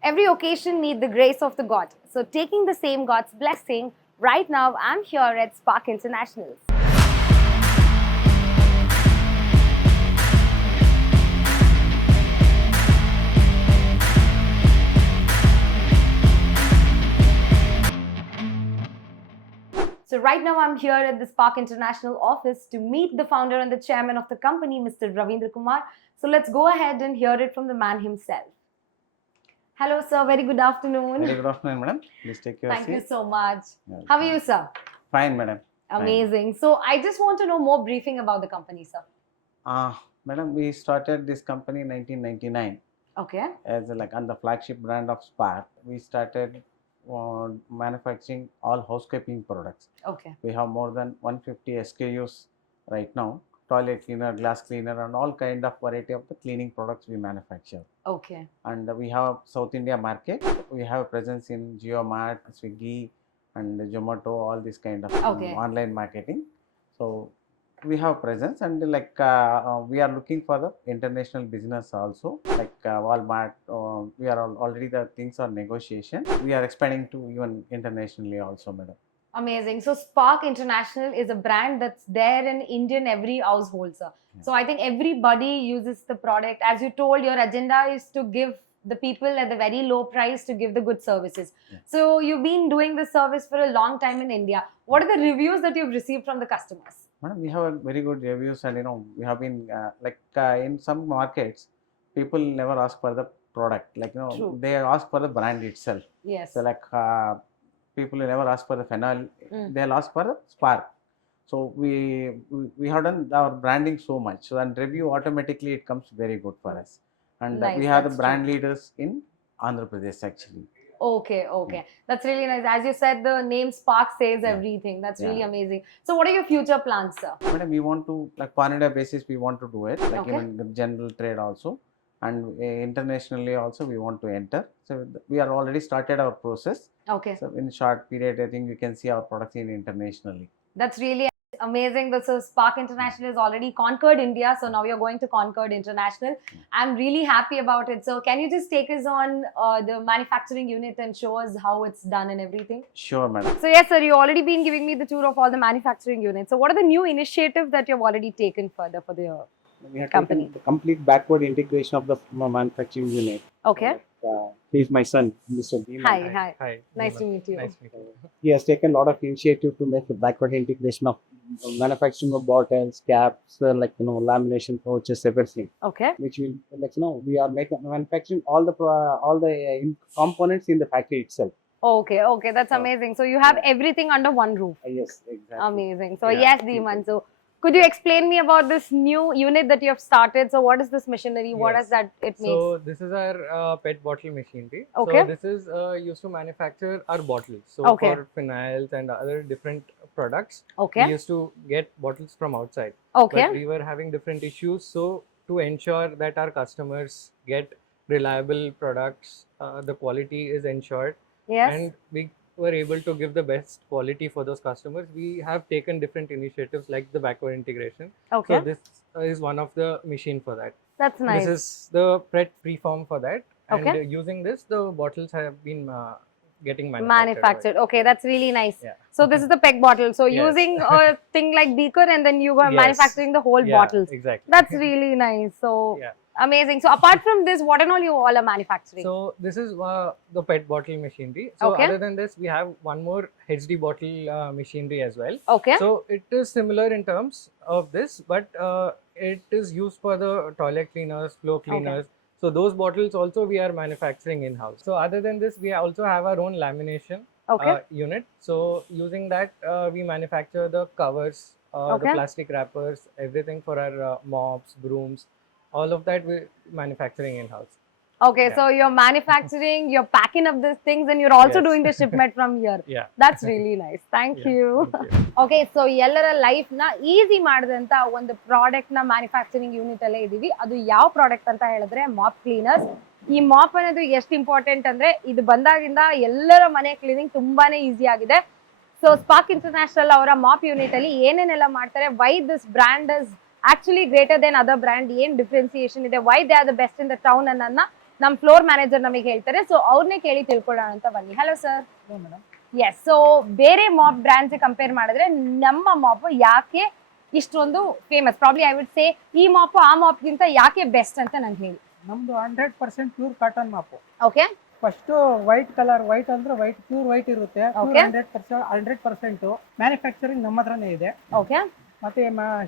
Every occasion needs the grace of the God. So, taking the same God's blessing, right now I'm here at Spark International. So right now I'm here at the Spark International office to meet the founder and the chairman of the company, Mr. Ravindra Kumar. So let's go ahead and hear it from the man himself. Hello, sir. Very good afternoon. Very good afternoon, madam. Please take your seat. Thank you so much. How are you, sir? Fine, madam. Amazing. Fine. So I just want to know more briefing about the company, sir. Madam, we started this company in 1999. Okay. As on the flagship brand of Spark. We started manufacturing all housekeeping products. Okay. We have more than 150 SKUs right now. Toilet cleaner, glass cleaner, and all kind of variety of the cleaning products we manufacture. Okay. And we have South India market. We have a presence in JioMart, Swiggy, and Zomato, all this kind of online marketing. So we have presence, and we are looking for the international business also, like Walmart. We are already the things are negotiation. We are expanding to even internationally also, madam. Amazing. So Spark International is a brand that's there in Indian every household, sir. Yeah. So I think everybody uses the product. As you told, your agenda is to give the people at the very low price to give the good services. Yeah. So you've been doing this service for a long time in India. What are the reviews that you've received from the customers? Madam, we have a very good reviews, and we have been in some markets, people never ask for the product. True. They ask for the brand itself. Yes. So people never ask for the phenol, they'll ask for the Spark. So we have done our branding so much, so and review automatically it comes very good for us. And nice, we have the brand leaders in Andhra Pradesh actually. Okay. That's really nice. As you said, the name Spark says everything. That's really amazing. So what are your future plans, sir? Madam, we want to, pan-India basis, we want to do it, even the general trade also. And internationally also we want to enter. So we are already started our process. Okay. So in short period, I think you can see our products in internationally. That's really amazing. So Spark International has already conquered India. So now you're going to conquer international. I'm really happy about it. So can you just take us on the manufacturing unit and show us how it's done and everything? Sure, madam. So yes, sir, you've already been giving me the tour of all the manufacturing units. So what are the new initiatives that you've already taken further for the we have company? The complete backward integration of the manufacturing unit. Okay. He's my son, Mr. Deeman. Hi. Nice to meet you. Nice to meet you. He has taken a lot of initiative to make the backward integration of manufacturing of bottles, caps, lamination pouches, everything. Okay. Which will, we are manufacturing all the components in the factory itself. Okay. That's amazing. So you have everything under one roof. Yes, exactly. Amazing. So yes, Deeman. So could you explain me about this new unit that you have started? So what is this machinery? What does that it makes? So this is our PET bottle machinery. Okay. So this is used to manufacture our bottles. So for phenol and other different products, we used to get bottles from outside. Okay. But we were having different issues. So to ensure that our customers get reliable products, the quality is ensured. Yes. And we were able to give the best quality for those customers. We have taken different initiatives like the backward integration. Okay. So this is one of the machine for that. That's nice. This is the PET preform for that. And using this, the bottles have been getting manufactured. Okay, that's really nice. Yeah. So this is the PEG bottle. So using a thing like beaker and then you are manufacturing the whole bottles. Exactly. That's really nice. So amazing. So apart from this, what and all you all are manufacturing? So this is the PET bottle machinery. So other than this, we have one more HD bottle machinery as well. Okay. So it is similar in terms of this, but it is used for the toilet cleaners, floor cleaners. So those bottles also we are manufacturing in-house. So other than this, we also have our own lamination unit. So using that, we manufacture the covers, the plastic wrappers, everything for our mops, brooms. All of that we're manufacturing in-house. Okay, so you're manufacturing, you're packing up these things and you're also doing the shipment from here. Yeah. That's really nice. Thank you. Okay, so ಎಲ್ಲರ life ನ easy ಮಾಡಿದಂತ ಒಂದು product ನ manufacturing unit ಅಲ್ಲೇ ಇದೀವಿ. ಅದು ಯಾವ product ಅಂತ ಹೇಳಿದ್ರೆ ಮಾಪ್ ಕ್ಲೀನರ್ಸ್. ಈ ಮಾಪ್ ಅನ್ನೋದು ಎಷ್ಟು ಇಂಪಾರ್ಟೆಂಟ್ ಅಂದ್ರೆ ಇದು ಬಂದಾಗಿಂದ ಎಲ್ಲರ ಮನೆ ಕ್ಲೀನಿಂಗ್ ತುಂಬಾನೇ ಈಸಿ ಆಗಿದೆ. ಸೊ ಸ್ಪಾರ್ಕ್ ಇಂಟರ್ನ್ಯಾಷನಲ್ ಅವರ ಮಾಪ್ ಯೂನಿಟ್ ಅಲ್ಲಿ ಏನೇನೆಲ್ಲ ಮಾಡ್ತಾರೆ, why this brand is actually greater than other brand, ಏನ್ ಡಿಫ್ರೆನ್ಸಿಯೇಷನ್ ಇದೆ, why they are the best in the town ಅನ್ನೋದನ್ನ ನಮ್ ಫ್ಲೋರ್ ಮ್ಯಾನೇಜರ್ ನಮಗೆ ಹೇಳ್ತಾರೆ. ಸೊ ಅವ್ರನ್ನೇ ಕೇಳಿ ತಿಳ್ಕೊಳ್ಳೋಣ ಅಂತ ಬನ್ನಿ. Hello sir. ಎಸ್, ಸೊ ಬೇರೆ ಮಾಪ್ ಬ್ರ್ಯಾಂಡ್ಸ್ ಕಂಪೇರ್ ಮಾಡಿದ್ರೆ ನಮ್ಮ ಮಾಪ್ ಯಾಕೆ ಇಷ್ಟೊಂದು famous? Probably I would say ಈ ಮಾಪ್ ಆ ಮಾಪ್ ಗಿಂತ ಯಾಕೆ ಬೆಸ್ಟ್ ಅಂತ ನಂಗೆ ಹೇಳಿ. ನಮ್ದು 100% ಪ್ಯೂರ್ ಕಾಟನ್ ಮಾಪು. Okay, first white colour, white ಅಂದ್ರೆ ವೈಟ್, ಪ್ಯೂರ್ ವೈಟ್ ಇರುತ್ತೆ. Okay. 100% ಮ್ಯಾನುಫ್ಯಾಕ್ಚರಿಂಗ್ ನಮ್ಮ ಹತ್ರನೇ ಇದೆ. ಓಕೆ, ಮತ್ತೆ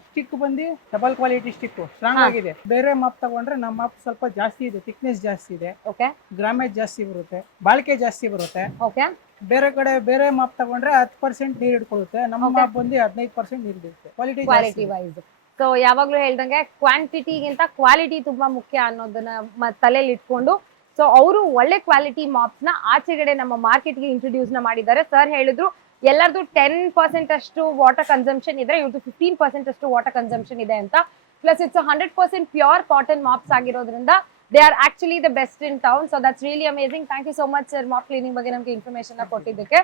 ಸ್ಟಿಕ್ ಬಂದು ಡಬಲ್ ಕ್ವಾಲಿಟಿ ಸ್ಟಿಕ್, ಸ್ಟ್ರಾಂಗ್ ಆಗಿದೆ. ಬೇರೆ ಮಾಪ್ ತಗೊಂಡ್ರೆ ನಮ್ಮ ಮಾಪ್ ಸ್ವಲ್ಪ ಜಾಸ್ತಿ ಇದೆ, ಥಿಕ್ನೆಸ್ ಜಾಸ್ತಿ ಇದೆ, ಓಕೆ, ಗ್ರಾಮೇಜ್ ಜಾಸ್ತಿ ಬರುತ್ತೆ, ಬಾಳಿಕೆ ಜಾಸ್ತಿ ಬರುತ್ತೆ. ಓಕೆ. ಬೇರೆ ಕಡೆ ಬೇರೆ ಮಾಪ್ ತಗೊಂಡ್ರೆ 10% ನೀರು ಹಿಡ್ಕೊಳ್ಳುತ್ತೆ. ನಮ್ಮ Okay. ಮಾಪ್ ಬಂದು 15% ನೀರು ಹಿಡಿಯುತ್ತೆ. Quality wise. ಸೊ ಯಾವಾಗ್ಲೂ ಹೇಳ್ದಂಗೆ ಕ್ವಾಂಟಿಟಿಗಿಂತ ಕ್ವಾಲಿಟಿ ತುಂಬಾ ಮುಖ್ಯ ಅನ್ನೋದನ್ನ ತಲೆಯಲ್ಲಿ ಇಟ್ಕೊಂಡು ಸೊ ಅವರು ಒಳ್ಳೆ ಕ್ವಾಲಿಟಿ ಮಾಪ್ಸ್ ನ ಆಚೆಗಡೆ ನಮ್ಮ ಮಾರ್ಕೆಟ್ಗೆ ಇಂಟ್ರೊಡ್ಯೂಸ್ ನ ಮಾಡಿದ್ದಾರೆ. ಸರ್ ಹೇಳಿದ್ರು ಎಲ್ಲರದು 10% ಅಷ್ಟು ವಾಟರ್ ಕನ್ಸಂಪ್ಷನ್ ಇದ್ರೆ ಇವ್ರದ್ದು 15% ಅಷ್ಟು ವಾಟರ್ ಕನ್ಸಂಪ್ಷನ್ ಇದೆ ಅಂತ. Plus it's 100% pure cotton mops ಆಗಿರೋದ್ರಿಂದ they are actually the best in town. So that's really amazing. Thank you so much sir mop cleaning ಬಗ್ಗೆ ನಮಗೆ ಇನ್ಫಾರ್ಮೇಶನ್ ಕೊಟ್ಟಿದ್ದಕ್ಕೆ.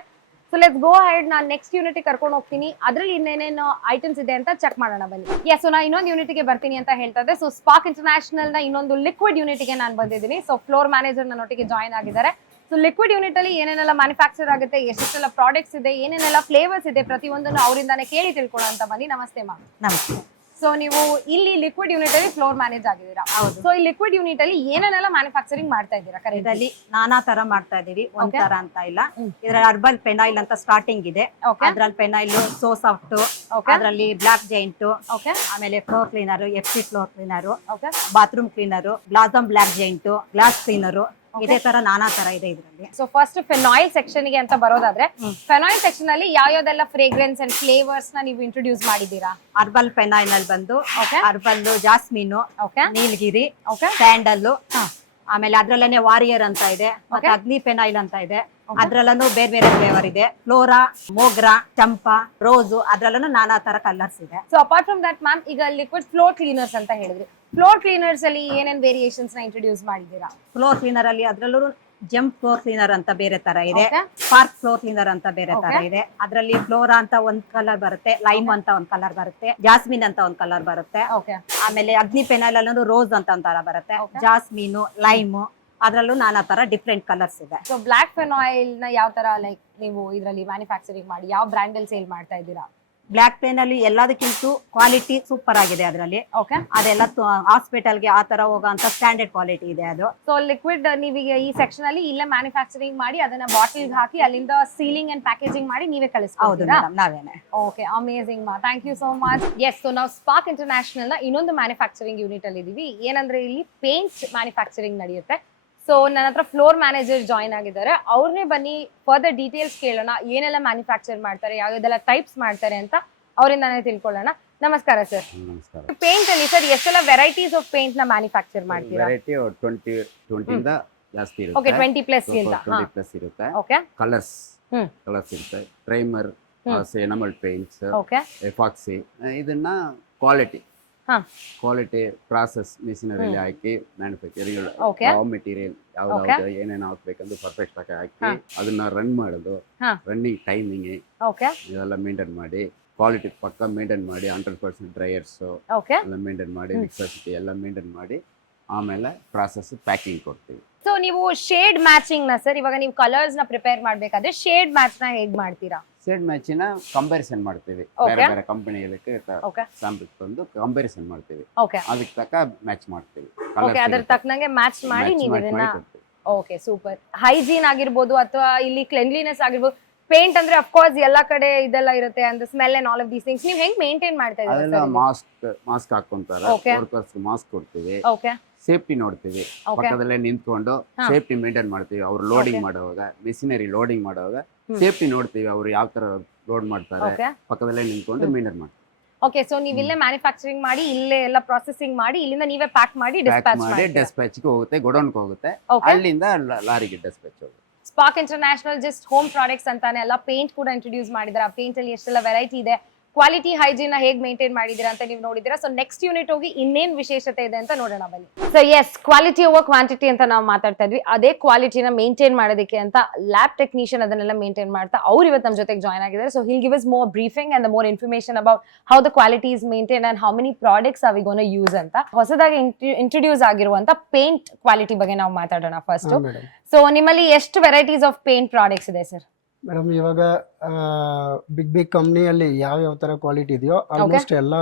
So let's go head. ನಾನು ನೆಕ್ಸ್ಟ್ ಯೂನಿಟ್ ಕರ್ಕೊಂಡು ಹೋಗ್ತೀನಿ. ಅದ್ರಲ್ಲಿ ಇನ್ನೇನೇನು ಐಟಮ್ಸ್ ಇದೆ ಅಂತ ಚೆಕ್ ಮಾಡೋಣ ಬನ್ನಿ. ಎಸ್, ಸೊ ನಾ ಇನ್ನೊಂದು ಯೂನಿಟ್ಗೆ ಬರ್ತೀನಿ ಅಂತ ಹೇಳ್ತಾ ಇದ್ದೆ. ಸೊ ಸ್ಪಾರ್ಕ್ ಇಂಟರ್ನ್ಯಾಷನಲ್ ನ ಇನ್ನೊಂದು ಲಿಕ್ವಿಡ್ ಯೂನಿಟ್ಗೆ ನಾನು ಬಂದಿದ್ದೀನಿ. ಸೊ ಫ್ಲೋರ್ ಮ್ಯಾನೇಜರ್ ನನ್ನೊಟ್ಟಿಗೆ ಜಾಯ್ನ್ ಆಗಿದ್ದಾರೆ. ಸೊ ಲಿಕ್ವಿಡ್ ಯೂನಿಟ್ ಅಲ್ಲಿ ಏನೇನೆಲ್ಲ ಮ್ಯಾನುಫ್ಯಾಕ್ಚರ್ ಆಗುತ್ತೆ, ಎಷ್ಟೆಲ್ಲ ಪ್ರಾಡಕ್ಟ್ಸ್ ಇದೆ, ಏನೇನೆಲ್ಲ ಫ್ಲೇವರ್ಸ್ ಇದೆ, ಪ್ರತಿಯೊಂದನ್ನು ಅವರಿಂದಾನೇ ಕೇಳಿ ತಿಳ್ಕೊಳ್ಳೋ ಅಂತ ಬನ್ನಿ. ನಮಸ್ತೆ ಮ್ಯಾಮ್. ನಮಸ್ತೆ. ಸೊ ನೀವು ಇಲ್ಲಿ ಲಿಕ್ವಿಡ್ ಯೂನಿಟ್ ಅಲ್ಲಿ ಫ್ಲೋರ್ ಮ್ಯಾನೇಜ್ ಆಗಿದ್ದೀರಾ. ಹೌದು. ಸೊ ಈ ಲಿಕ್ವಿಡ್ ಯೂನಿಟ್ ಅಲ್ಲಿ ಏನೇನೆಲ್ಲ ಮ್ಯಾನುಫ್ಯಾಕ್ಚರಿಂಗ್ ಮಾಡ್ತಾ ಇದ್ದೀರಾ? ಇದರಲ್ಲಿ ನಾನಾ ತರ ಮಾಡ್ತಾ ಇದೀವಿ, ಒಂದ್ Okay. ತರ ಅಂತ ಇಲ್ಲ. ಇದ್ರಲ್ಲಿ ಅರ್ಬಲ್ ಪೆನೈಲ್ ಅಂತ ಸ್ಟಾರ್ಟಿಂಗ್ ಇದೆ. ಓಕೆ, ಅದ್ರಲ್ಲಿ ಪೆನೈಲ್, ಸೋ ಸಾಫ್ಟ್, ಓಕೆ, ಅದ್ರಲ್ಲಿ ಬ್ಲಾಕ್ ಜೈಂಟ್, ಓಕೆ, ಆಮೇಲೆ floor cleaner, FC floor cleaner, okay. Bathroom cleaner, Blossom Black Giant, glass cleaner, ಇದೇ ತರ ನಾನಾ ತರ ಇದೆ ಇದರಲ್ಲಿ. ಸೊ ಫಸ್ಟ್ ಫೆನಾಯಿಲ್ ಸೆಕ್ಷನ್ ಗೆ ಅಂತ ಬರೋದಾದ್ರೆ ಫೆನಾಯಿಲ್ ಸೆಕ್ಷನ್ ಅಲ್ಲಿ ಯಾವ್ಯಾವ್ದೆಲ್ಲ ಫ್ರೇಗ್ರೆನ್ಸ್ ಅಂಡ್ ಫ್ಲೇವರ್ಸ್ ನ ನೀವು ಇಂಟ್ರೊಡ್ಯೂಸ್ ಮಾಡಿದ್ದೀರಾ? ಅರ್ಬಲ್ ಪೆನೈಲ್ ನಲ್ಲಿ ಬಂದು Okay. ಅರ್ಬಲ್, ಜಾಸ್ಮಿನ್, ಓಕೆ, ನೀಲಗಿರಿ, ಓಕೆ, ಸ್ಯಾಂಡಲ್, ಹಾ. ಆಮೇಲೆ ಅದ್ರಲ್ಲೇನೆ ವಾರಿಯರ್ ಅಂತ ಇದೆ, ಮತ್ತೆ Okay. ಅಗ್ನಿ ಪೆನೈಲ್ ಅಂತ ಇದೆ. ಅದ್ರಲ್ಲೂ ಬೇರೆ ಬೇರೆ ಫ್ಲೇವರ್ ಇದೆ. ಫ್ಲೋರಾ, ಮೋಗ್ರಾ, ಚಂಪಾ, ರೋಸು, ಅದ್ರಲ್ಲೂ ನಾನಾ ತರ ಕಲರ್ಸ್ ಇದೆ. So apart from that ma'am, ಈಗ ಲಿಕ್ವಿಡ್ ಫ್ಲೋರ್ ಕ್ಲೀನರ್ಸ್ ಅಂತ ಹೇಳಿದ್ರಿ. ಫ್ಲೋರ್ ಕ್ಲೀನರ್ಸ್ ಅಲ್ಲಿ ಏನೇನ್ ವೇರಿಯೇಷನ್ಸ್ ನ ಇಂಟ್ರೊಡ್ಯೂಸ್ ಮಾಡಿದ್ದೀರಾ? ಫ್ಲೋರ್ ಕ್ಲೀನರ್ ಅಲ್ಲಿ ಅದ್ರಲ್ಲೂ ಜಂಪ್ ಫ್ಲೋರ್ ಕ್ಲೀನರ್ ಅಂತ ಬೇರೆ ತರ ಇದೆ, Okay. ಪಾರ್ಕ್ ಫ್ಲೋರ್ ಕ್ಲೀನರ್ ಅಂತ ಬೇರೆ ತರ Okay. ಇದೆ. ಅದ್ರಲ್ಲಿ ಫ್ಲೋರಾ ಅಂತ ಒಂದ್ ಕಲರ್ ಬರುತ್ತೆ, ಲೈಮ್ ಅಂತ ಒಂದ್ ಕಲರ್ ಬರುತ್ತೆ, ಜಾಸ್ಮಿನ್ ಅಂತ ಒಂದ್ ಕಲರ್ ಬರುತ್ತೆ. ಓಕೆ, ಆಮೇಲೆ ಅಗ್ನಿ ಪೆನಲ್ ಅಲ್ಲೂ ರೋಸ್ ಅಂತ ಒಂದ್ ತರ ಬರುತ್ತೆ, Okay. ಜಾಸ್ಮಿನ್, ಲೈಮ್, ಅದ್ರಲ್ಲೂ ನಾನಾ ತರ ಡಿಫ್ರೆಂಟ್ ಕಲರ್ಸ್ ಇದೆ. ಸೊ ಬ್ಲಾಕ್ ಫೆನಾಯಿಲ್ ನ ಯಾವ ತರ ಲೈಕ್ ನೀವು ಇದರಲ್ಲಿ ಮ್ಯಾನುಫ್ಯಾಕ್ಚರಿಂಗ್ ಮಾಡಿ ಯಾವ ಬ್ರ್ಯಾಂಡ್ ಅಲ್ಲಿ ಸೇಲ್ ಮಾಡ್ತಾ ಇದ್ದೀರಾ? ಬ್ಲಾಕ್ ಪೆನ್ ಅಲ್ಲಿ ಎಲ್ಲದಕ್ಕಿಂತ ಕ್ವಾಲಿಟಿ ಸೂಪರ್ ಆಗಿದೆ ಅದ್ರಲ್ಲಿ. ಓಕೆ, ಅದೆಲ್ಲ ಹಾಸ್ಪಿಟಲ್ಗೆ ಆ ತರ ಹೋಗೋಂತ ಸ್ಟ್ಯಾಂಡರ್ಡ್ ಕ್ವಾಲಿಟಿ ಇದೆ ಅದು. ಸೊ ಲಿಕ್ವಿಡ್ ನೀವೀಗ ಈ ಸೆಕ್ಷನ್ ಅಲ್ಲಿ ಇಲ್ಲೇ ಮ್ಯಾನುಫ್ಯಾಕ್ಚರಿಂಗ್ ಮಾಡಿ ಅದನ್ನ ಬಾಟಲ್ ಹಾಕಿ ಅಲ್ಲಿಂದ ಸೀಲಿಂಗ್ ಅಂಡ್ ಪ್ಯಾಕೇಜಿಂಗ್ ಮಾಡಿ ನೀವೇ ಹೌದು ಕಳಿಸ್ಕೊಡ್ತೀರಾ? ಮೇಡಮ್, ನಾವೇನೆ. ಓಕೆ, ಅಮೇಸಿಂಗ್ ಮಾ, thank you so much. Yes, so ನಾವು ಸ್ಪಾರ್ಕ್ ಇಂಟರ್ನ್ಯಾಷನಲ್ ನ ಇನ್ನೊಂದು ಮ್ಯಾನುಫ್ಯಾಕ್ಚರಿಂಗ್ ಯೂನಿಟ್ ಅಲ್ಲಿ ಇದೀವಿ. ಏನಂದ್ರೆ ಇಲ್ಲಿ ಪೇಂಟ್ ಮ್ಯಾನುಫ್ಯಾಕ್ಚರಿಂಗ್ ನಡೆಯುತ್ತೆ. ಸೊ ನನ್ನ ಹತ್ರ ಫ್ಲೋರ್ ಮ್ಯಾನೇಜರ್ ಜಾಯ್ನ್ ಆಗಿದ್ದಾರೆ. ಅವ್ರನ್ನೇ ಬನ್ನಿ ಫರ್ದರ್ ಡೀಟೇಲ್ಸ್ ಕೇಳೋಣ. ಏನೆಲ್ಲ ಮ್ಯಾನುಫ್ಯಾಕ್ಚರ್ ಮಾಡ್ತಾರೆ, ಯಾವ್ಯಾವ್ದೆಲ್ಲ ಟೈಪ್ಸ್ ಮಾಡ್ತಾರೆ ಅಂತ ಅವರಿಂದಾನೇ ತಿಳ್ಕೊಳ್ಳೋಣ. ನಮಸ್ಕಾರ ಸರ್. ನಮಸ್ಕಾರ. ಪೇಂಟ್ ಅಲ್ಲಿ ಸರ್ ಎಷ್ಟೆಲ್ಲ ವೆರೈಟೀಸ್ ಆಫ್ ಪೇಂಟ್ ನ ಮ್ಯಾನುಫ್ಯಾಕ್ಚರ್ ಮಾಡ್ತೀರಾ? ವೆರೈಟಿ 20 ಇಂದ ಜಾಸ್ತಿ ಓಕೆ, ಇರುತ್ತೆ. 20+ ಗಿಂತ. 20+ ಇರುತ್ತೆ. Okay, colours hmm. ಇರುತ್ತೆ. Primer, enamel paints, okay, epoxy. ಇದನ್ನ ಕ್ವಾಲಿಟಿ ಹಾ. ಕ್ವಾಲಿಟಿ ಪ್ರಾಸೆಸ್ ಮಿಷಿನರಿಲಿ ಹಾಕಿ ಮ್ಯಾನುಫ್ಯಾಕ್ಚರಿಂಗ್, Okay. ರಾ ಮೆಟೀರಿಯಲ್ ಯಾವ್ದಾವ್ದು ಏನೇನು ಹಾಕ್ಬೇಕಂದು ಪರ್ಫೆಕ್ಟ್ ಆಗಿ ಹಾಕಿ ಅದನ್ನ ರನ್ ಮಾಡೋದು, ಹಾ. ರನ್ನಿಂಗ್ ಟೈಮಿಂಗ್ ಓಕೆ, ಇದೆಲ್ಲ ಮೇಂಟೈನ್ ಮಾಡಿ, ಕ್ವಾಲಿಟಿ ಪಕ್ಕ ಮೇಂಟೈನ್ ಮಾಡಿ, 100% ಡ್ರೈಯರ್ಸ್ ಓಕೆ. ಎಲ್ಲ ಮೇಂಟೈನ್ ಮಾಡಿ, ವಿಸ್ಕೋಸಿಟಿ ಎಲ್ಲ ಮೇಂಟೈನ್ ಮಾಡಿ, ಆಮೇಲೆ ಪ್ರಾಸೆಸ್ ಪ್ಯಾಕಿಂಗ್ ಕೊಡ್ತೀವಿ. ಸೊ ನೀವು ಶೇಡ್ ಮ್ಯಾಚಿಂಗ್ ನ ಸರ್, ಇವಾಗ ನೀವು ಕಲರ್ಸ್ ನ ಪ್ರಿಪೇರ್ ಮಾಡ್ಬೇಕಾದ್ರೆ ಶೇಡ್ ಮ್ಯಾಚ್ ನ ಹೇಗ್ ಮಾಡ್ತೀರಾ? ಶೇಡ್ ಮ್ಯಾಚಿನ ಕಂಪ್ಯಾರಿಸನ್ ಮಾಡ್ತೀವಿ. Okay. ಬೇರೆ ಬೇರೆ ಕಂಪನಿಯಲ್ಲಿ ಓಕೆ, ಸ್ಯಾಂಪಲ್ ತಂದು ಕಂಪ್ಯಾರಿಸನ್ ಮಾಡ್ತೀವಿ. ಓಕೆ, ಅದಕ್ಕೆ ತಕ್ಕ ಮ್ಯಾಚ್ ಮಾಡ್ತೀವಿ. ಓಕೆ. ಅದ್ರ ತಕ್ಕನಂಗೆ ಮ್ಯಾಚ್ ಮಾಡಿ ನೀವು ಇದನ್ನ ಕೊಡ್ತೀವಿ. Okay, super. ಹೈಜೀನ್ ಆಗಿರ್ಬೋದು ಅಥವಾ ಇಲ್ಲಿ ಕ್ಲೆನ್ಲಿನೆಸ್ ಆಗಿರ್ಬೋದು. ಪೇಂಟ್ ಅಂದ್ರೆ ಅಫ್ಕೋರ್ಸ್ ಎಲ್ಲಾ ಕಡೆ ಇದೆಲ್ಲ ಇರುತ್ತೆ and smell and all of these things ನೀವು ಹೆಂಗ್ ಮೇಂಟೈನ್ ಮಾಡ್ತಾ ಅದೆಲ್ಲ ಇದ್ದೀರಾ? ಮಾಸ್ಕ್ ಹಾಕೊಂತಾರೆ. Okay. ವರ್ಕರ್ಸ್ ಮಾಸ್ಕ್ ಕೊಡ್ತೀವಿ. ಓಕೆ, ಸೇಫ್ಟಿ ನೋಡ್ತೀವಿ. Okay. ಪಕ್ಕದಲ್ಲೇ ನಿಂತ್ಕೊಂಡು ಹಾ. ಸೇಫ್ಟಿ ಮೇಂಟೈನ್ ಮಾಡ್ತೀವಿ. ಅವ್ರು ಲೋಡಿಂಗ್ Okay. ಮಾಡುವಾಗ, ಮೆಷಿನರಿ ಲೋಡಿಂಗ್ ಮಾಡುವಾಗ ಹ್ಮ್. ಸೇಫ್ಟಿ ನೋಡ್ತೀವಿ. ಅವ್ರು ಯಾವ ತರ ಲೋಡ್ ಮಾಡ್ತಾರೆ, ಓಕೆ, ಪಕ್ಕದಲ್ಲೇ ನಿಂತ್ಕೊಂಡು ಮೇಂಟೈನ್ ಮಾಡ್ತೀವಿ. ಓಕೆ. ಸೊ ನೀವು ಇಲ್ಲೇ ಮ್ಯಾನುಫ್ಯಾಕ್ಚರಿಂಗ್ ಮಾಡಿ ಇಲ್ಲೇ ಎಲ್ಲ ಪ್ರೊಸೆಸಿಂಗ್ ಮಾಡಿ ಇಲ್ಲಿಂದ ನೀವೇ ಪ್ಯಾಕ್ ಮಾಡಿ ಪ್ಯಾಕ್ ಡಿಸ್ಪ್ಯಾಚ್ ಮಾಡಿ ಮಾಡಿ. ಡೆಸ್ಪ್ಯಾಚ್ಗೆ ಹೋಗುತ್ತೆ, ಗೋಡೌನ್ಗೆ ಹೋಗುತ್ತೆ, ಓಕೆ. ಅಲ್ಲಿಂದ ಲಾರಿಗೆ ಡೆಸ್ಪ್ಯಾಚ್ ಹೋಗುತ್ತೆ. Spark international just home products ಅಂತಾನೆ ಅಲ್ಲ, ಪೇಂಟ್ ಕೂಡ ಇಂಟ್ರೊಡ್ಯೂಸ್ ಮಾಡಿದ್ದಾರೆ. ಆ ಪೇಂಟ್ ಅಲ್ಲಿ ಎಷ್ಟೆಲ್ಲ ವೆರೈಟಿ ಇದೆ, ಕ್ವಾಲಿಟಿ ಹೈಜೀನ್ ಹೇಗೆ ಮೇಂಟೈನ್ ಮಾಡಿದೀರಾ ಅಂತ ನೀವು ನೋಡಿದೀರಾ. ಸೊ ನೆಕ್ಸ್ಟ್ ಯೂನಿಟ್ ಹೋಗಿ ಇನ್ನೇನ್ ವಿಶೇಷತೆ ಇದೆ ಅಂತ ನೋಡೋಣ ಬನ್ನಿ. So yes, quality over quantity ಅಂತ ನಾವು ಮಾತಾಡ್ತಾ ಇದ್ವಿ. ಅದೇ ಕ್ವಾಲಿಟಿನ ಮೇಂಟೈನ್ ಮಾಡೋದಕ್ಕೆ ಅಂತ ಲ್ಯಾಬ್ ಟೆಕ್ನಿಷಿಯನ್ ಅದನ್ನೆಲ್ಲ ಮೇಂಟೈನ್ ಮಾಡ್ತಾ ಅವ್ರು ಇವತ್ತು ನಮ್ಮ ಜೊತೆಗೆ ಜಾಯ್ನ್ ಆಗಿದ್ದಾರೆ. So he'll give us more briefing and more information about how the quality is maintain and how many products are we gonna use ಅಂತ. ಹೊಸದಾಗಿ ಇಂಟ್ರೊಡ್ಯೂಸ್ ಆಗಿರುವಂತ ಪೇಂಟ್ ಕ್ವಾಲಿಟಿ ಬಗ್ಗೆ ನಾವು ಮಾತಾಡೋಣ ಫಸ್ಟ್. ಸೊ ನಿಮ್ಮಲ್ಲಿ ಎಷ್ಟು ವೆರೈಟೀಸ್ ಆಫ್ ಪೇಂಟ್ ಪ್ರಾಡಕ್ಟ್ಸ್ ಇದೆ sir? Madam ಇವಾಗ ಬಿಗ್ ಕಂಪ್ನಿಯಲ್ಲಿ ಯಾವ ತರ ಕ್ವಾಲಿಟಿ ಇದೆಯೋ ಆಲ್ಮೋಸ್ಟ್ ಎಲ್ಲ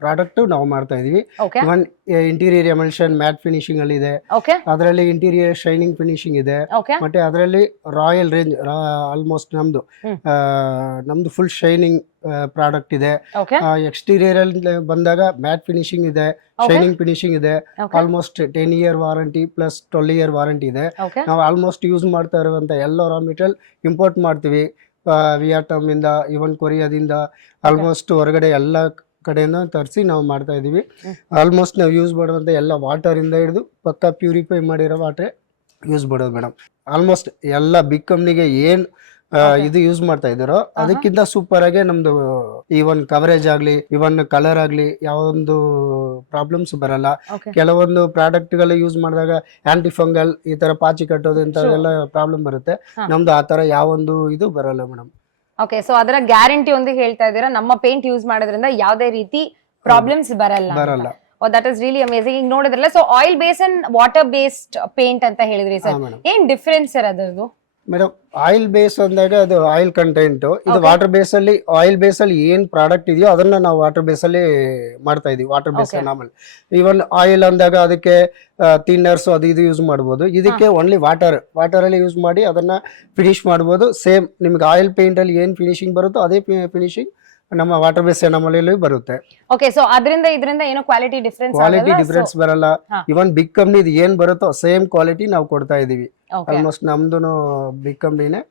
ಪ್ರಾಡಕ್ಟ್ ನಾವು ಮಾಡ್ತಾ ಇದೀವಿ. Okay even interior emulsion mat finishing ಅಲ್ಲಿ ಇದೆ, ಓಕೆ ಅದರಲ್ಲಿ ಇಂಟೀರಿಯರ್ ಶೈನಿಂಗ್ ಫಿನಿಶಿಂಗ್ ಇದೆ, ಓಕೆ ಮತ್ತೆ ಅದರಲ್ಲಿ ರಾಯಲ್ ರೇಂಜ್ ಆಲ್ಮೋಸ್ಟ್ ನಮ್ದು ಫುಲ್ ಶೈನಿಂಗ್ ಪ್ರಾಡಕ್ಟ್ ಇದೆ. ಓಕೆ ಎಕ್ಸ್ಟೀರಿಯರ್ ಅಲ್ಲಿ ಬಂದಾಗ ಮ್ಯಾಟ್ ಫಿನಿಶಿಂಗ್ ಇದೆ, ಶೈನಿಂಗ್ ಫಿನಿಶಿಂಗ್ ಇದೆ. Almost 10 year warranty plus 12 year warranty ಇದೆ. ಓಕೆ ನಾವು ಆಲ್ಮೋಸ್ಟ್ ಯೂಸ್ ಮಾಡ್ತಾ ಇರುವಂತ ಎಲ್ಲ ರಾ ಮೆಟೀರಿಯಲ್ ಇಂಪೋರ್ಟ್ ಮಾಡ್ತೀವಿ, ವಿಯಟ್ನಾಮ್ ಇಂದ, ಇವನ್ ಕೊರಿಯಾದಿಂದ, ಆಲ್ಮೋಸ್ಟ್ ಹೊರಗಡೆ ಎಲ್ಲ ಕಡೆಯಿಂದ ತರಿಸಿ ನಾವು ಮಾಡ್ತಾ ಇದೀವಿ. ಆಲ್ಮೋಸ್ಟ್ ನಾವು ಯೂಸ್ ಮಾಡುವಂತ ಎಲ್ಲ ವಾಟರ್ ಇಂದ ಹಿಡಿದು ಪಕ್ಕ ಪ್ಯೂರಿಫೈ ಮಾಡಿರೋ ವಾಟರ್ ಯೂಸ್ ಮಾಡೋದು ಮೇಡಮ್. ಆಲ್ಮೋಸ್ಟ್ ಎಲ್ಲ ಬಿಗ್ ಕಂಪ್ನಿಗೆ ಏನ್ ಇದು ಯೂಸ್ ಮಾಡ್ತಾ ಇದ್ದಾರೋ ಅದಕ್ಕಿಂತ ಸೂಪರ್ ಆಗಿ ನಮ್ದು ಇವನ್ ಕವರೇಜ್ ಆಗ್ಲಿ, ಇವನ್ ಕಲರ್ ಆಗ್ಲಿ ಯಾವೊಂದು ಪ್ರಾಬ್ಲಮ್ಸ್ ಬರಲ್ಲ. ಓಕೆ ಕೆಲವೊಂದು ಪ್ರಾಡಕ್ಟ್ ಗಳು ಯೂಸ್ ಮಾಡಿದಾಗ ಆಂಟಿ ಫಂಗಲ್ ಈ ತರ ಪಾಚಿ ಕಟ್ಟೋದು ಇಂಥವೆಲ್ಲ ಪ್ರಾಬ್ಲಮ್ ಬರುತ್ತೆ. ನಮ್ದು ಆ ತರ ಯಾವೊಂದು ಇದು ಬರಲ್ಲ ಮೇಡಮ್. ಓಕೆ, ಸೊ ಅದರ ಗ್ಯಾರಂಟಿ ಒಂದಿಗೆ ಹೇಳ್ತಾ ಇದ್ದೀರಾ, ನಮ್ಮ ಪೇಂಟ್ ಯೂಸ್ ಮಾಡೋದ್ರಿಂದ ಯಾವುದೇ ರೀತಿ ಪ್ರಾಬ್ಲಮ್ಸ್ ಬರಲ್ಲ. That is really amazing. ಈಗ ನೋಡಿದ್ರಲ್ಲ, so oil base and water based paint ಅಂತ ಹೇಳಿದ್ರಿ ಸರ್, ಏನ್ ಡಿಫ್ರೆನ್ಸ್ ಸರ್ ಅದರದ್ದು? ಮೇಡಮ್ ಆಯಿಲ್ ಬೇಸ್ ಅಂದಾಗ ಅದು ಆಯಿಲ್ ಕಂಟೆಂಟ್, ಇದು ವಾಟರ್ ಬೇಸ್ ಅಲ್ಲಿ ಆಯಿಲ್ ಬೇಸ್ ಅಲ್ಲಿ ಏನ್ ಪ್ರಾಡಕ್ಟ್ ಇದೆಯೋ ಅದನ್ನ ನಾವು ವಾಟರ್ ಬೇಸ್ ಅಲ್ಲಿ ಮಾಡ್ತಾ ಇದೀವಿ. Water base normal. Even oil ಅಂದಾಗ ಅದಕ್ಕೆ ಥಿನ್ನರ್ಸ್ ಅದು ಇದು ಯೂಸ್ ಮಾಡ್ಬೋದು. ಇದಕ್ಕೆ ಓನ್ಲಿ ವಾಟರ್ ಅಲ್ಲಿ ಯೂಸ್ ಮಾಡಿ ಅದನ್ನ ಫಿನಿಶ್ ಮಾಡ್ಬೋದು. ಸೇಮ್ ನಿಮ್ಗೆ ಆಯಿಲ್ ಪೇಂಟ್ ಅಲ್ಲಿ ಏನ್ ಫಿನಿಶಿಂಗ್ ಬರುತ್ತೋ ಅದೇ ಫಿನಿಶಿಂಗ್ ನಮ್ಮ ವಾಟರ್ ಬೇಸ್ ನಮ್ಮಲ್ಲಿ ಬರುತ್ತೆ. ಓಕೆ, ಸೊ ಅದರಿಂದ ಇದರಿಂದ ಏನೋ ಕ್ವಾಲಿಟಿ ಡಿಫರೆನ್ಸ್ ಬರಲ್ಲ. ಇವನ್ ಬಿಗ್ ಕಂಪ್ನಿ ಏನ್ ಬರುತ್ತೋ ಸೇಮ್ ಕ್ವಾಲಿಟಿ ನಾವು ಕೊಡ್ತಾ ಇದೀವಿ. ಆಲ್ಮೋಸ್ಟ್ ನಮ್ದು ಬಿಗ್ ಕಂಪ್ನಿನೇ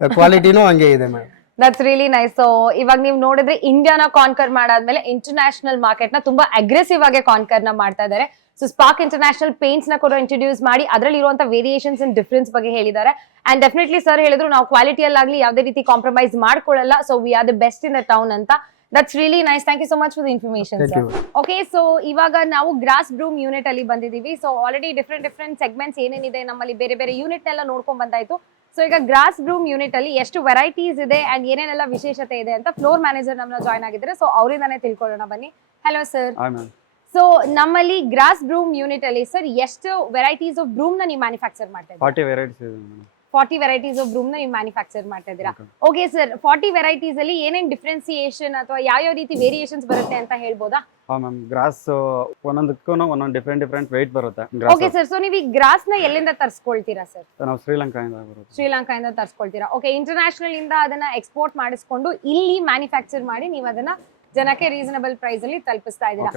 ಕ್ವಾಲಿಟಿನೂ ಹಂಗೆ ಇದೆ madam. That's really nice. So ಇವಾಗ ನೀವು ನೋಡಿದ್ರೆ ಇಂಡಿಯಾನ ಕಾನ್ಕರ್ ಮಾಡಾದ್ಮೇಲೆ ಇಂಟರ್ನ್ಯಾಷನಲ್ ಮಾರ್ಕೆಟ್ ನ ತುಂಬಾ ಅಗ್ರೆಸಿವ್ ಆಗಿ ಕಾನ್ಕರ್ ನ ಮಾಡ್ತಾ ಇದ್ದಾರೆ. ಸೊ ಸ್ಪಾರ್ಕ್ ಇಂಟರ್ನ್ಯಾಷನಲ್ ಪೇಂಟ್ಸ್ ನ ಕೂಡ ಇಂಟ್ರೊಡ್ಯೂಸ್ ಮಾಡಿ ಅದರಲ್ಲಿ ಇರುವಂತ ವೇರಿಯೇಷನ್ಸ್ ಅಂಡ್ ಡಿಫರೆನ್ಸ್ ಬಗ್ಗೆ ಹೇಳಿದ್ದಾರೆ. ಅಂಡ್ ಡೆಫಿನೆಟ್ಲಿ ಸರ್ ಹೇಳಿದ್ರು, ನಾವು ಕ್ವಾಲಿಟಿಯಲ್ಲಾಗ್ಲಿ ಯಾವುದೇ ರೀತಿ ಕಾಂಪ್ರಮೈಸ್ ಮಾಡ್ಕೊಳ್ಳಲ್ಲ. So we are the best in the town ಅಂತ. That's really nice. Thank you so much for the information sir. Okay, so ಇವಾಗ ನಾವು ಗ್ರಾಸ್ ಬ್ರೂಮ್ ಯೂನಿಟ್ ಅಲ್ಲಿ ಬಂದಿದ್ದೀವಿ. ಸೊ ಆಲ್ರೆಡಿ ಡಿಫ್ರೆಂಟ್ ಸೆಗ್ಮೆಂಟ್ಸ್ ಏನೇನಿದೆ ನಮ್ಮಲ್ಲಿ ಬೇರೆ ಬೇರೆ ಯೂನಿಟ್ ನೆಲ್ಲ ನೋಡ್ಕೊಂಡ್ ಬಂದಾಯ್ತು. ಸೊ ಈಗ ಗ್ರಾಸ್ ಬ್ರೂಮ್ ಯೂನಿಟ್ ಅಲ್ಲಿ ಎಷ್ಟು ವೆರೈಟೀಸ್ ಇದೆ ಅಂಡ್ ಏನೇನೆಲ್ಲ ವಿಶೇಷತೆ ಇದೆ ಅಂತ ಫ್ಲೋರ್ ಮ್ಯಾನೇಜರ್ ನಮ್ಮನ್ನ ಜಾಯ್ನ್ ಆಗಿದ್ದಾರೆ. ಸೊ ಅವರಿಂದಾನೇ ತಿಳ್ಕೊಳ್ಳೋಣ ಬನ್ನಿ. Hello sir. ಸೊ ನಮ್ಮಲ್ಲಿ ಗ್ರಾಸ್ ಬ್ರೂಮ್ ಯೂನಿಟ್ ಅಲ್ಲಿ ಸರ್ ಎಷ್ಟು ವೆರೈಟೀಸ್ ಆಫ್ ಬ್ರೂಮ್ ನ ನೀವು ಮ್ಯಾನುಫ್ಯಾಕ್ಚರ್ ಮಾಡ್ತಾ ಇದ್ದೀರಾ? 40 ವೆರೈಟೀಸ್ ಇದೆ ಮೇಡಮ್. 40 ವೆರೈಟೀಸ್ ಆಫ್ ಬ್ರೂಮ್ ನ ನೀವು ಮ್ಯಾನುಫ್ಯಾಕ್ಚರ್ ಮಾಡ್ತಾ ಇದ್ದೀರಾ. ಓಕೆ ಸರ್, 40 ವೆರೈಟೀಸ್ ಅಲ್ಲಿ ಏನೇನ್ ಡಿಫ್ರೆನ್ಸಿಯೇಷನ್ ಅಥವಾ ಯಾವ ರೀತಿ ವೇರಿಯೇಷನ್ಸ್ ಬರುತ್ತೆ ಅಂತ ಹೇಳ್ಬೋದಾ? ಹಾ ಮ್ಯಾಮ್, ಗ್ರಾಸ್ ಒಂದೊಂದಕ್ಕೂ ಒಂದೊಂದು ಡಿಫ್ರೆಂಟ್ ವೆಯ್ಟ್ ಬರುತ್ತೆ. ಓಕೆ ಸರ್, ಸೊ ನೀವು ಈ ಗ್ರಾಸ್ ನ ಎಲ್ಲಿಂದ ತರಿಸ್ಕೊಳ್ತೀರಾ ಸರ್? ನಾವು ಶ್ರೀಲಂಕಾದಿಂದ ಬರುತ್ತೆ. ಶ್ರೀಲಂಕಾದಿಂದ ತರಿಸ್ಕೊಳ್ತೀರಾ. ಓಕೆ, ಇಂಟರ್ನ್ಯಾಷನಲ್ ಇಂದ ಅದನ್ನ ಎಕ್ಸ್ಪೋರ್ಟ್ ಮಾಡಿಸ್ಕೊಂಡು ಇಲ್ಲಿ ಮ್ಯಾನುಫ್ಯಾಕ್ಚರ್ ಮಾಡಿ ನೀವು ಅದನ್ನ ಜನಕ್ಕೆ ರೀಸನಬಲ್ ಪ್ರೈಸ್ ಅಲ್ಲಿ ತಲುಪಿಸ್ತಾ ಇದ್ದೀರಾ.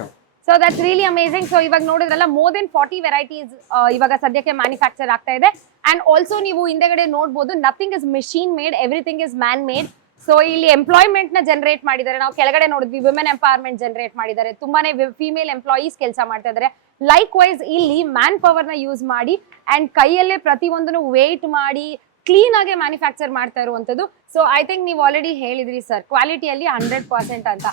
So that's really amazing. So ಇವಾಗ ನೋಡಿದ್ರಲ್ಲ, ಮೋರ್ ದೆನ್ 40 ವೆರೈಟೀಸ್ ಇವಾಗ ಸದ್ಯಕ್ಕೆ ಮ್ಯಾನುಫ್ಯಾಕ್ಚರ್ ಆಗ್ತಾ ಇದೆ. ಅಂಡ್ ಆಲ್ಸೋ ನೀವು ಹಿಂದೆಗಡೆ ನೋಡ್ಬೋದು, nothing is machine made, everything is man made. So ಇಲ್ಲಿ ಎಂಪ್ಲಾಯ್ಮೆಂಟ್ ನ ಜನರೇಟ್ ಮಾಡಿದ್ದಾರೆ. ನಾವು ಕೆಳಗಡೆ ನೋಡಿದ್ವಿ, ವಿಮೆನ್ ಎಂಪವರ್ಮೆಂಟ್ ಜನರೇಟ್ ಮಾಡಿದ್ದಾರೆ. ತುಂಬಾನೇ ಫಿಮೇಲ್ ಎಂಪ್ಲಾಯೀಸ್ ಕೆಲಸ ಮಾಡ್ತಾ ಇದ್ದಾರೆ. ಲೈಕ್ ವೈಸ್ ಇಲ್ಲಿ ಮ್ಯಾನ್ ಪವರ್ ನ ಯೂಸ್ ಮಾಡಿ ಅಂಡ್ ಕೈಯಲ್ಲೇ ಪ್ರತಿಯೊಂದನ್ನು ವೇಟ್ ಮಾಡಿ ಕ್ಲೀನ್ ಆಗಿ ಮ್ಯಾನುಫ್ಯಾಕ್ಚರ್ ಮಾಡ್ತಾ ಇರುವಂತದ್ದು. ಸೊ ಐ ಥಿಂಕ್ ನೀವು ಆಲ್ರೆಡಿ ಹೇಳಿದ್ರಿ ಸರ್, ಕ್ವಾಲಿಟಿಯಲ್ಲಿ 100% ಅಂತ.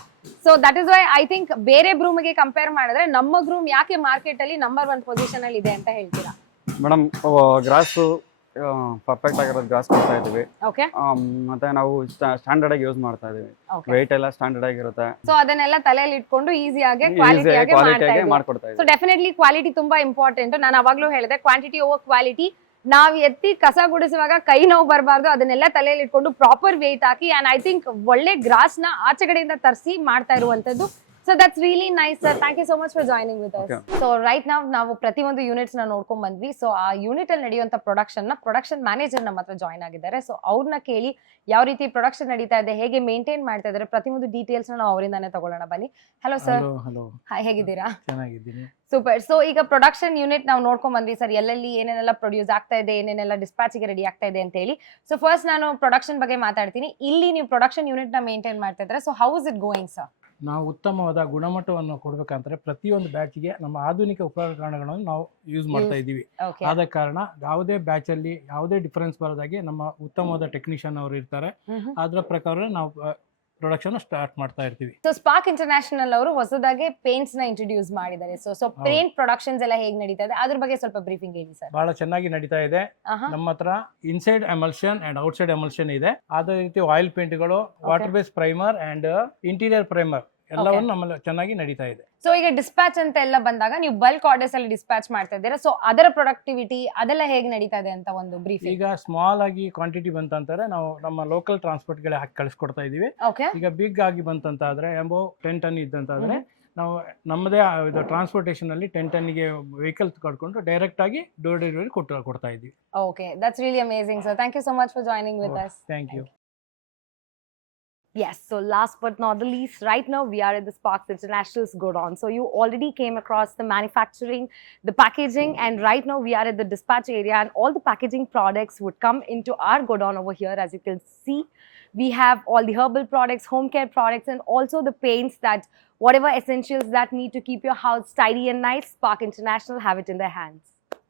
So that is why I think ಬೇರೆ ಬ್ರೂಮ್ಗೆ ಕಂಪೇರ್ ಮಾಡಿದ್ರೆ ನಮ್ಮ ಬ್ರೂಮ್ ಯಾಕೆ ಮಾರ್ಕೆಟ್ ಅಲ್ಲಿ ನಂಬರ್ 1 ಪೊಸಿಷನ್ ಅಲ್ಲಿ ಇದೆ ಅಂತ ಹೇಳ್ತೀರಾ? ಮೇಡಮ್, ಗ್ರಾಸ್ ಪರ್ಫೆಕ್ಟ್ ಆಗಿರೋದು ಗ್ರಾಸ್ ಕೊಡ್ತಾ ಇದೀವಿ. ಓಕೆ, ಮತ್ತೆ ನಾವು ಸ್ಟ್ಯಾಂಡರ್ಡ್ ಆಗಿ ಯೂಸ್ ಮಾಡ್ತಾ ಇದೀವಿ. ವೆಯ್ಟ್ ಎಲ್ಲ ಸ್ಟ್ಯಾಂಡರ್ಡ್ ಆಗಿರುತ್ತೆ. ಸೊ ಅದನ್ನೆಲ್ಲ ತಲೆಯಲ್ಲಿ ಇಟ್ಕೊಂಡು ಈಸಿಯಾಗಿ ಕ್ವಾಲಿಟಿ ಆಗಿ ಮಾಡ್ಕೊಡ್ತಾ ಇದೀವಿ. ಸೊ ಡೆಫಿನೆಟ್ಲಿ ಕ್ವಾಲಿಟಿ ತುಂಬಾ ಇಂಪಾರ್ಟೆಂಟ್. ನಾನು ಅವಾಗ್ಲೂ ಹೇಳಿದೆ, ಕ್ವಾಂಟಿಟಿ ಓವರ್ ಕ್ವಾಲಿಟಿ. ನಾವ್ ಎತ್ತಿ ಕಸ ಗುಡಿಸುವಾಗ ಕೈ ನೋವು ಬರಬಾರ್ದು, ಅದನ್ನೆಲ್ಲ ತಲೆಯಲ್ಲಿ ಇಟ್ಕೊಂಡು ಪ್ರಾಪರ್ ವೇಟ್ ಹಾಕಿ ಅಂಡ್ ಐ ಥಿಂಕ್ ಒಳ್ಳೆ ಗ್ರಾಸ್ ನ ಆಚೆಗಡೆಯಿಂದ ತರಿಸಿ ಮಾಡ್ತಾ ಇರುವಂತದ್ದು. So that's really nice sir. Thank you so much for joining with us. So right ನಾವು ಪ್ರತಿಯೊಂದು ಯೂನಿಟ್ಸ್ ನ ನೋಡ್ಕೊಂಡ್ ಬಂದ್ವಿ. ಸೊ ಆ ಯೂನಿಟ್ ಅಲ್ಲಿ ನಡೆಯುವಂತ ಪ್ರೊಡಕ್ಷನ್ ಮ್ಯಾನೇಜರ್ ನಮ್ಮ ಹತ್ರ ಜಾಯ್ನ್ ಆಗಿದ್ದಾರೆ. ಸೊ ಅವ್ರನ್ನ ಕೇಳಿ ಯಾವ ರೀತಿ ಪ್ರೊಡಕ್ಷನ್ ನಡೀತಾ ಇದೆ, ಹೇಗೆ ಮೇಂಟೈನ್ ಮಾಡ್ತಾ ಇದ್ದಾರೆ, ಪ್ರತಿಯೊಂದು ಡೀಟೇಲ್ಸ್ ನಾವು ಅವರಿಂದಾನೇ ತಗೊಳ್ಳೋಣ ಬನ್ನಿ. Hello sir. ಹೇಗಿದ್ದೀರಾ? ಚೆನ್ನಾಗಿದ್ದೀನಿ. ಸೂಪರ್. ಸೊ ಈಗ ಪ್ರೊಡಕ್ಷನ್ ಯೂನಿಟ್ ನಾವು ನೋಡ್ಕೊಂಡ್ ಬಂದ್ವಿ ಸರ್, ಎಲ್ಲೆಲ್ಲಿ ಏನೇನೆಲ್ಲ ಪ್ರೊಡ್ಯೂಸ್ ಆಗ್ತಾ ಇದೆ, ಏನೇನೆಲ್ಲ ಡಿಸ್ಪ್ಯಾಚಿಗೆ ರೆಡಿ ಆಗ್ತಾ ಇದೆ ಅಂತ ಹೇಳಿ. ಸೊ ಫಸ್ಟ್ ನಾನು ಪ್ರೊಡಕ್ಷನ್ ಬಗ್ಗೆ ಮಾತಾಡ್ತೀನಿ. ಇಲ್ಲಿ ನೀವು ಪ್ರೊಡಕ್ಷನ್ ಯೂನಿಟ್ ನ ಮೇಂಟೈನ್ ಮಾಡ್ತಾ ಇದ್ದಾರೆ. So how is it going sir? ನಾವು ಉತ್ತಮವಾದ ಗುಣಮಟ್ಟವನ್ನು ಕೊಡ್ಬೇಕಂದ್ರೆ ಪ್ರತಿಯೊಂದು ಬ್ಯಾಚ್ಗೆ ನಮ್ಮ ಆಧುನಿಕ ಉಪಕರಣಗಳನ್ನು ನಾವು ಯೂಸ್ ಮಾಡ್ತಾ ಇದ್ದೀವಿ. ಆದ ಕಾರಣ ಯಾವುದೇ ಬ್ಯಾಚ್ ಅಲ್ಲಿ ಯಾವುದೇ ಡಿಫರೆನ್ಸ್ ಬರೋದಾಗಿ ನಮ್ಮ ಉತ್ತಮವಾದ ಟೆಕ್ನಿಷಿಯನ್ ಅವರು ಇರ್ತಾರೆ. ಅದರ ಪ್ರಕಾರ ನಾವು ಪ್ರೊಡಕ್ಷನ್ ಸ್ಟಾರ್ಟ್ ಮಾಡ್ತಾ ಇರ್ತೀವಿ. ಸೊ ಸ್ಪಾರ್ಕ್ ಇಂಟರ್ನ್ಯಾಷನಲ್ ಅವರು ಹೊಸದಾಗಿ ಪೇಂಟ್ಸ್ ನ ಇಂಟ್ರೊಡ್ಯೂಸ್ ಮಾಡಿದ್ದಾರೆ. ಸೊ ಪೇಂಟ್ ಪ್ರೊಡಕ್ಷನ್ಸ್ ಎಲ್ಲ ಹೇಗೆ ನಡೀತಾ ಇದೆ ಅದ್ರ ಬಗ್ಗೆ ಸ್ವಲ್ಪ ಬ್ರೀಫಿಂಗ್ ಹೇಳಿ ಸರ್. ಬಹಳ ಚೆನ್ನಾಗಿ ನಡೀತಾ ಇದೆ. ನಮ್ಮ ಹತ್ರ inside emulsion and outside emulsion ಇದೆ. ಅದೇ ರೀತಿ ಆಯಿಲ್ ಪೇಂಟ್ಗಳು, water base primer and interior primer ಎಲ್ಲವನ್ನು ನಮ್ಮಲ್ಲಿ ಚೆನ್ನಾಗಿ ನಡೀತಾ ಇದೆ. ಸೊ ಈಗ ಡಿಸ್ಪ್ಯಾಚ್ ಅಂತ ಎಲ್ಲ ಬಂದಾಗ ನೀವು ಬಲ್ಕ್ ಆರ್ಡರ್ಸ್ ಅಲ್ಲಿ ಡಿಸ್ಪ್ಯಾಚ್ ಮಾಡ್ತಾ ಇದ್ದೀರಾ. ಸೊ ಅದರ ಪ್ರೊಡಕ್ಟಿವಿಟಿ ಅದೆಲ್ಲ ಹೇಗೆ ನಡೀತಾ ಇದೆ ಅಂತ ಒಂದು ಬ್ರೀಫ್. ಈಗ ಸ್ಮಾಲ್ ಆಗಿ ಕ್ವಾಂಟಿಟಿ ಬಂತಂತಾರೆ ನಾವು ನಮ್ಮ ಲೋಕಲ್ ಟ್ರಾನ್ಸ್ಪೋರ್ಟ್ ಗಳಿಗೆ ಹಾಕಿ ಕಳಿಸ್ಕೊಡ್ತಾ ಇದೀವಿ. ಈಗ ಬಿಗ್ ಆಗಿ ಬಂತಂತಾದ್ರೆ ಎಂಬೋ 10 ಟನ್ ಇದ್ದಂತಾದ್ರೆ ನಾವು ನಮ್ಮದೇ ಇದು ಟ್ರಾನ್ಸ್ಪೋರ್ಟೇಷನ್ ಅಲ್ಲಿ 10 ಟನ್ಗೆ ವೆಹಿಕಲ್ ಕಟ್ಕೊಂಡು ಡೈರೆಕ್ಟ್ ಆಗಿ ಡೋರ್ ಡೆಲಿವರಿ ಕೊಡ್ತಾ ಇದ್ದೀವಿ. Okay, that's really amazing sir. Thank you so much for joining with us. Thank you. Yes, so last but not the least, right now we are at the Sparks International's Godown. So you already came across the manufacturing, the packaging, and right now we are at the dispatch area, and all the packaging products would come into our Godown over here. As you can see, we have all the herbal products, home care products, and also the paints that whatever essentials that need to keep your house tidy and nice, Spark International have it in their hands.